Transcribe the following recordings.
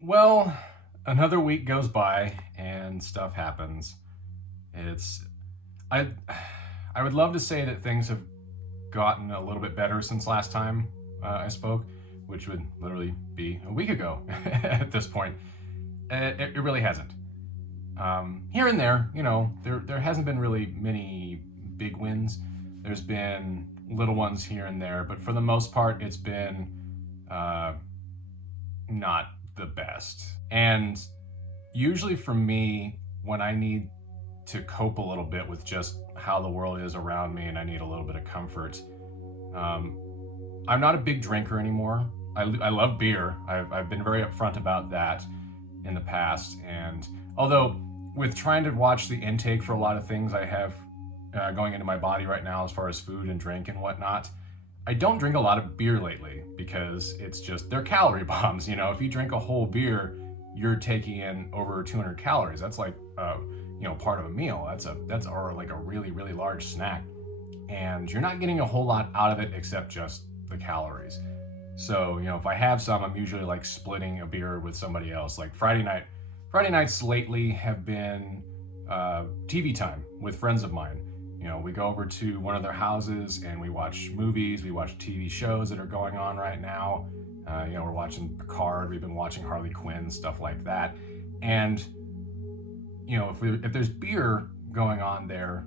Well, another week goes by and stuff happens. It's I I would love to say that things have gotten a little bit better since last time I spoke, which would literally be a week ago at this point. It really hasn't. Here and there, there hasn't been really many big wins. There's been little ones here and there, but for the most part, it's been uh, not the best. And usually for me, when I need to cope a little bit with just how the world is around me and I need a little bit of comfort, um, I'm not a big drinker anymore. I love beer. I've been very upfront about that in the past. And although with trying to watch the intake for a lot of things I have going into my body right now as far as food and drink and whatnot, I don't drink a lot of beer lately because they're calorie bombs. If you drink a whole beer, you're taking in over 200 calories. That's like, part of a meal. That's or like a really, really large snack. And you're not getting a whole lot out of it except just the calories. So, if I have some, I'm usually like splitting a beer with somebody else. Like Friday nights lately have been TV time with friends of mine. We go over to one of their houses and we watch movies, we watch TV shows that are going on right now. We're watching Picard, we've been watching Harley Quinn, stuff like that. And, if there's beer going on there,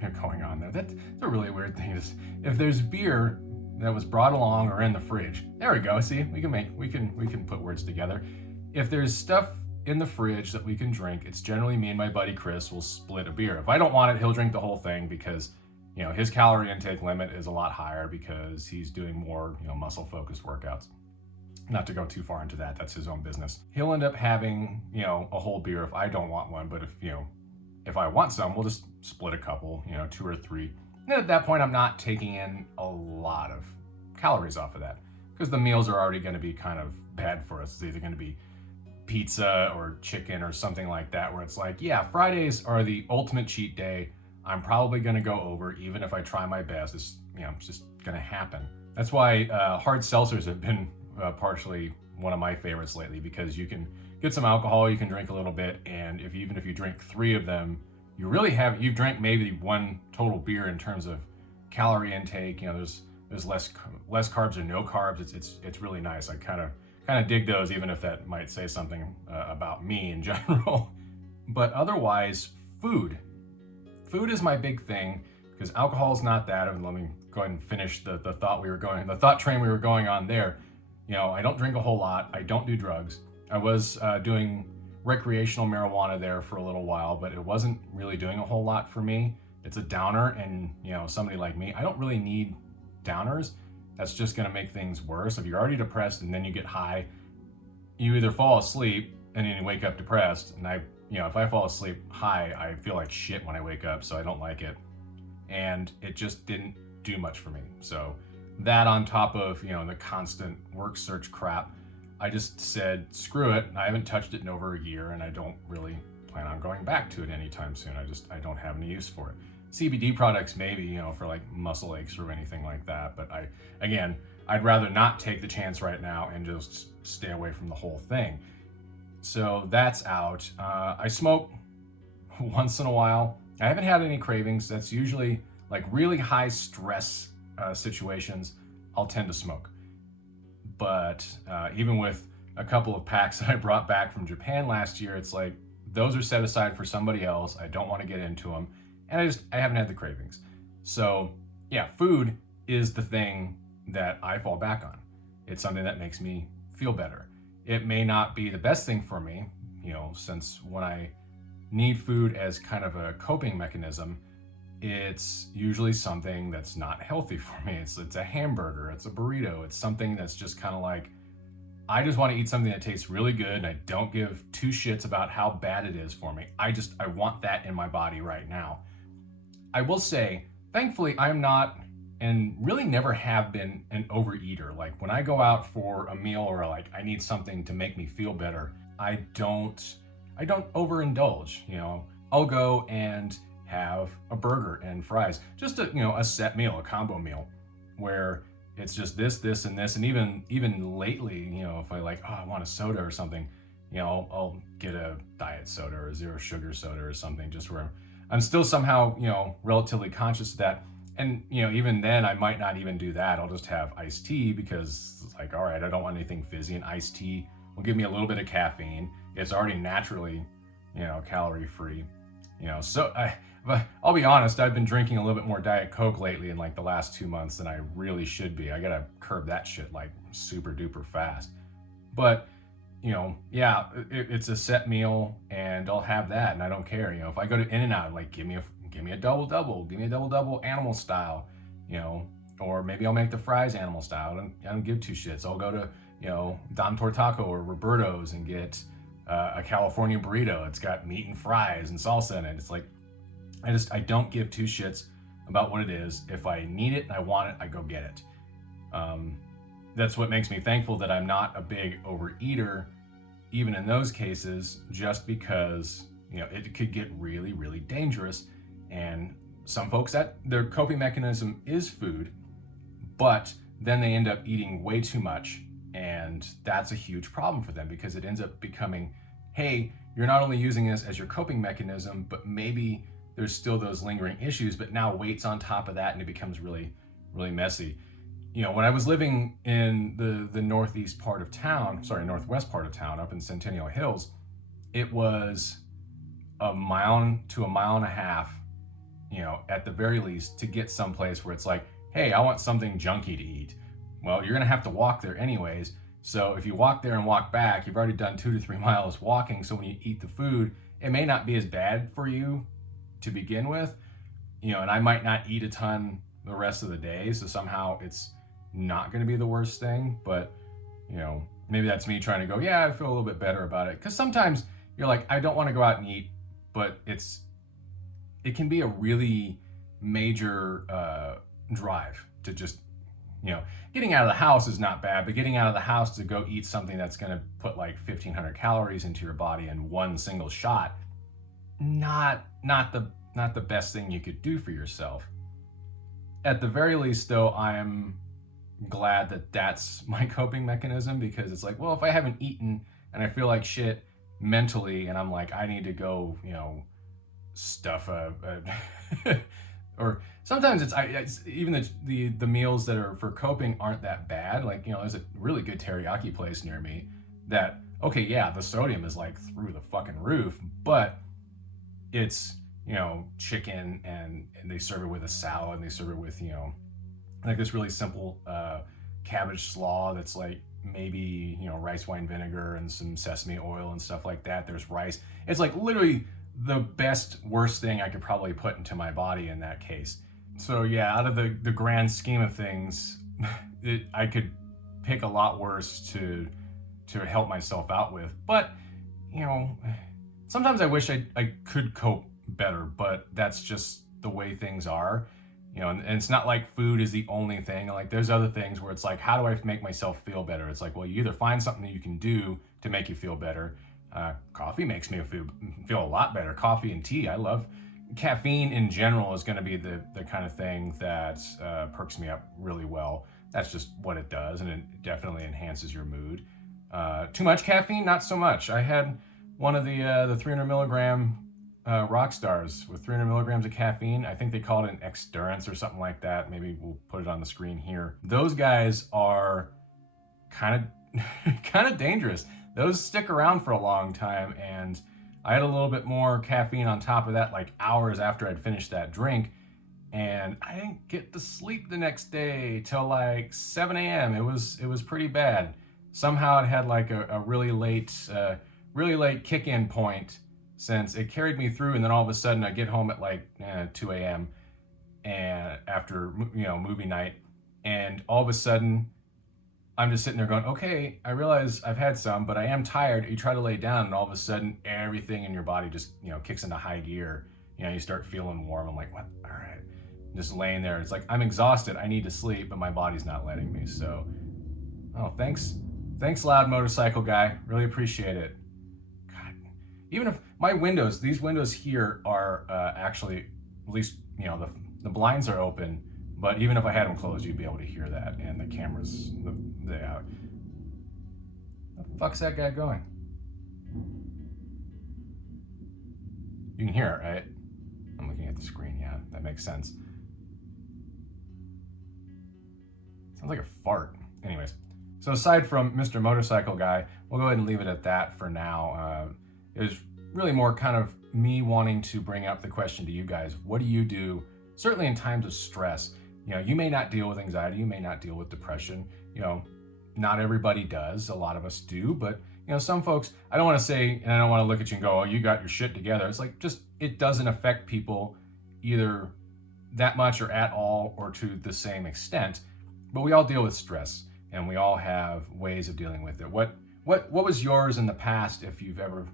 that's a really weird thing. If there's beer that was brought along or in the fridge, there we go. See, we can put words together. If there's stuff in the fridge that we can drink, it's generally me and my buddy Chris will split a beer. If I don't want it, he'll drink the whole thing because his calorie intake limit is a lot higher because he's doing more muscle focused workouts. Not to go too far into that, that's his own business. He'll end up having a whole beer if I don't want one, but if I want some, we'll just split a couple, two or three. And at that point, I'm not taking in a lot of calories off of that because the meals are already going to be kind of bad for us. It's either going to be pizza or chicken or something like that, where it's like, yeah, Fridays are the ultimate cheat day. I'm probably going to go over, even if I try my best. It's just going to happen. That's why hard seltzers have been partially one of my favorites lately, because you can get some alcohol, you can drink a little bit, and even if you drink 3 of them, you've drank maybe one total beer in terms of calorie intake. There's less carbs or no carbs. It's really nice. I kind of dig those, even if that might say something about me in general. But otherwise, food is my big thing, because alcohol is not that. And let me go ahead and finish the thought train we were going on there. I don't drink a whole lot. I don't do drugs. I was doing recreational marijuana there for a little while, but it wasn't really doing a whole lot for me. It's a downer, and somebody like me, I don't really need downers. That's just going to make things worse. If you're already depressed and then you get high, you either fall asleep and then you wake up depressed. And if I fall asleep high, I feel like shit when I wake up, so I don't like it. And it just didn't do much for me. So that, on top of, the constant work search crap, I just said, screw it. I haven't touched it in over a year, and I don't really plan on going back to it anytime soon. I don't have any use for it. CBD products, maybe, for like muscle aches or anything like that. But I'd rather not take the chance right now and just stay away from the whole thing. So that's out. I smoke once in a while. I haven't had any cravings. That's usually like really high stress situations. I'll tend to smoke. But even with a couple of packs that I brought back from Japan last year, it's like those are set aside for somebody else. I don't want to get into them. And I haven't had the cravings. So yeah, food is the thing that I fall back on. It's something that makes me feel better. It may not be the best thing for me, since when I need food as kind of a coping mechanism, it's usually something that's not healthy for me. It's a hamburger, it's a burrito, it's something that's just kind of like, I just want to eat something that tastes really good and I don't give 2 shits about how bad it is for me. I want that in my body right now. I will say, thankfully, I'm not, and really never have been, an overeater. Like when I go out for a meal or like I need something to make me feel better, I don't overindulge. I'll go and have a burger and fries, just a set meal, a combo meal, where It's just this, and this, and even lately, if I like, oh, I want a soda or something, I'll get a diet soda or a zero sugar soda or something, just where I'm still somehow, relatively conscious of that. And, even then I might not even do that. I'll just have iced tea because it's like, all right, I don't want anything fizzy, and iced tea will give me a little bit of caffeine. It's already naturally, calorie free, so but I'll be honest, I've been drinking a little bit more Diet Coke lately in like the last 2 months than I really should be. I gotta curb that shit like super duper fast. But, yeah, it's a set meal and I'll have that and I don't care. If I go to In-N-Out, like give me a double double, give me a double double animal style, or maybe I'll make the fries animal style. I don't give two shits. I'll go to, Don Tortaco or Roberto's and get a California burrito. It's got meat and fries and salsa in it. It's like, I don't give two shits about what it is. If I need it and I want it, I go get it. That's what makes me thankful that I'm not a big overeater, even in those cases, just because, it could get really, really dangerous. And some folks, that their coping mechanism is food, but then they end up eating way too much. And that's a huge problem for them because it ends up becoming, hey, you're not only using this as your coping mechanism, but maybe there's still those lingering issues, but now weight's on top of that and it becomes really, really messy. When I was living in the northwest part of town, up in Centennial Hills, it was a mile to a mile and a half, at the very least, to get someplace where it's like, hey, I want something junky to eat. Well, you're gonna have to walk there anyways. So if you walk there and walk back, you've already done 2 to 3 miles walking. So when you eat the food, it may not be as bad for you to begin with, and I might not eat a ton the rest of the day. So somehow it's not going to be the worst thing, but maybe that's me trying to go, yeah, I feel a little bit better about it. Cause sometimes you're like, I don't want to go out and eat, but it can be a really major drive to just, getting out of the house is not bad, but getting out of the house to go eat something that's going to put like 1,500 calories into your body in one single shot, not the best thing you could do for yourself. At the very least, though, I'm glad that that's my coping mechanism, because it's like, well, if I haven't eaten and I feel like shit mentally and I'm like, I need to go, stuff or sometimes it's even the meals that are for coping aren't that bad. Like, there's a really good teriyaki place near me that, okay, yeah, the sodium is like through the fucking roof, but it's, chicken and they serve it with a salad, and they serve it with, like this really simple cabbage slaw that's like maybe, rice wine vinegar and some sesame oil and stuff like that. There's rice. It's like literally the worst thing I could probably put into my body in that case. So yeah, out of the grand scheme of things, I could pick a lot worse to help myself out with. But, sometimes I wish I could cope better, but that's just the way things are. And it's not like food is the only thing. Like there's other things where it's like, how do I make myself feel better? It's like, well, you either find something that you can do to make you feel better. Coffee makes me feel a lot better. Coffee and tea. I love caffeine in general is going to be the kind of thing that perks me up really well. That's just what it does, and it definitely enhances your mood. Too much caffeine, not so much. I had one of the 300 milligram rock stars with 300 milligrams of caffeine. I think they call it an Exdurance or something like that. Maybe we'll put it on the screen here. Those guys are kind of dangerous. Those stick around for a long time, and I had a little bit more caffeine on top of that, like hours after I'd finished that drink, and I didn't get to sleep the next day till like 7 a.m. It was pretty bad. Somehow it had like a really late kick-in point, since it carried me through, and then all of a sudden I get home at like 2 a.m. and after movie night, and all of a sudden I'm just sitting there going, okay, I realize I've had some, but I am tired. You try to lay down, and all of a sudden everything in your body just kicks into high gear. You start feeling warm. I'm like, what? All right, just laying there. It's like, I'm exhausted. I need to sleep, but my body's not letting me. So, thanks, loud motorcycle guy. Really appreciate it. God, even if my these windows here are actually, at least the blinds are open, But even if I had them closed, you'd be able to hear that, and the cameras, the fuck's that guy going? You can hear it, right? I'm looking at the screen. Yeah, that makes sense. Sounds like a fart. Anyways, so aside from Mr. Motorcycle Guy, we'll go ahead and leave it at that for now. It was really more kind of me wanting to bring up the question to you guys. What do you do, certainly in times of stress? You know, you may not deal with anxiety, you may not deal with depression. You know, not everybody does. A lot of us do, but you know, some folks, I don't want to say, and I don't want to look at you and go, oh, you got your shit together. It's like, just, it doesn't affect people either that much or at all or to the same extent, but we all deal with stress and we all have ways of dealing with it. What was yours in the past, if you've ever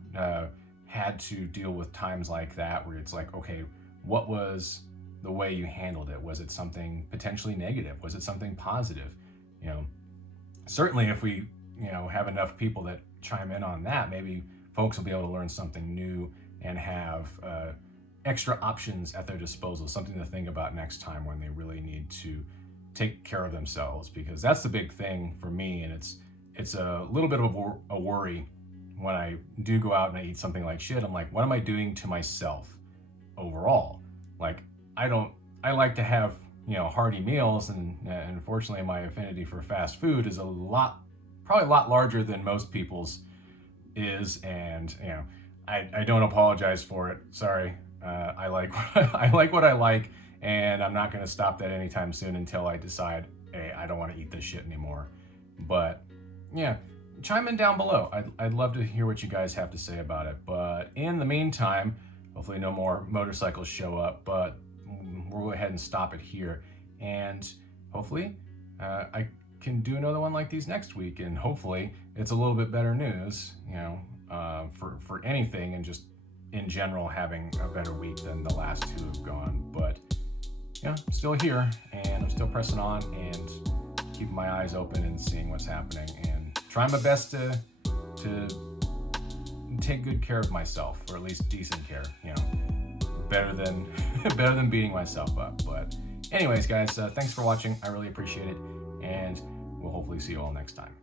had to deal with times like that, where it's like, okay, what was the way you handled it? Was it something potentially negative? Was it something positive? You know, certainly if we, you know, have enough people that chime in on that, maybe folks will be able to learn something new and have extra options at their disposal, something to think about next time when they really need to take care of themselves, because that's the big thing for me. And it's a little bit of a worry when I do go out and I eat something like shit. I'm like, what am I doing to myself overall? Like, I like to have, you know, hearty meals, and unfortunately my affinity for fast food is probably a lot larger than most people's is, and you know, I don't apologize for it. Sorry, I like I like what I like, and I'm not going to stop that anytime soon until I decide, hey, I don't want to eat this shit anymore. But yeah, chime in down below. I'd love to hear what you guys have to say about it. But in the meantime, hopefully no more motorcycles show up, but we'll go ahead and stop it here, and hopefully I can do another one like these next week, and hopefully it's a little bit better news, you know, for anything, and just in general having a better week than the last two have gone. But yeah, I'm still here, and I'm still pressing on and keeping my eyes open and seeing what's happening, and trying my best to take good care of myself, or at least decent care, you know, better than beating myself up. But anyways, guys, thanks for watching. I really appreciate it, and we'll hopefully see you all next time.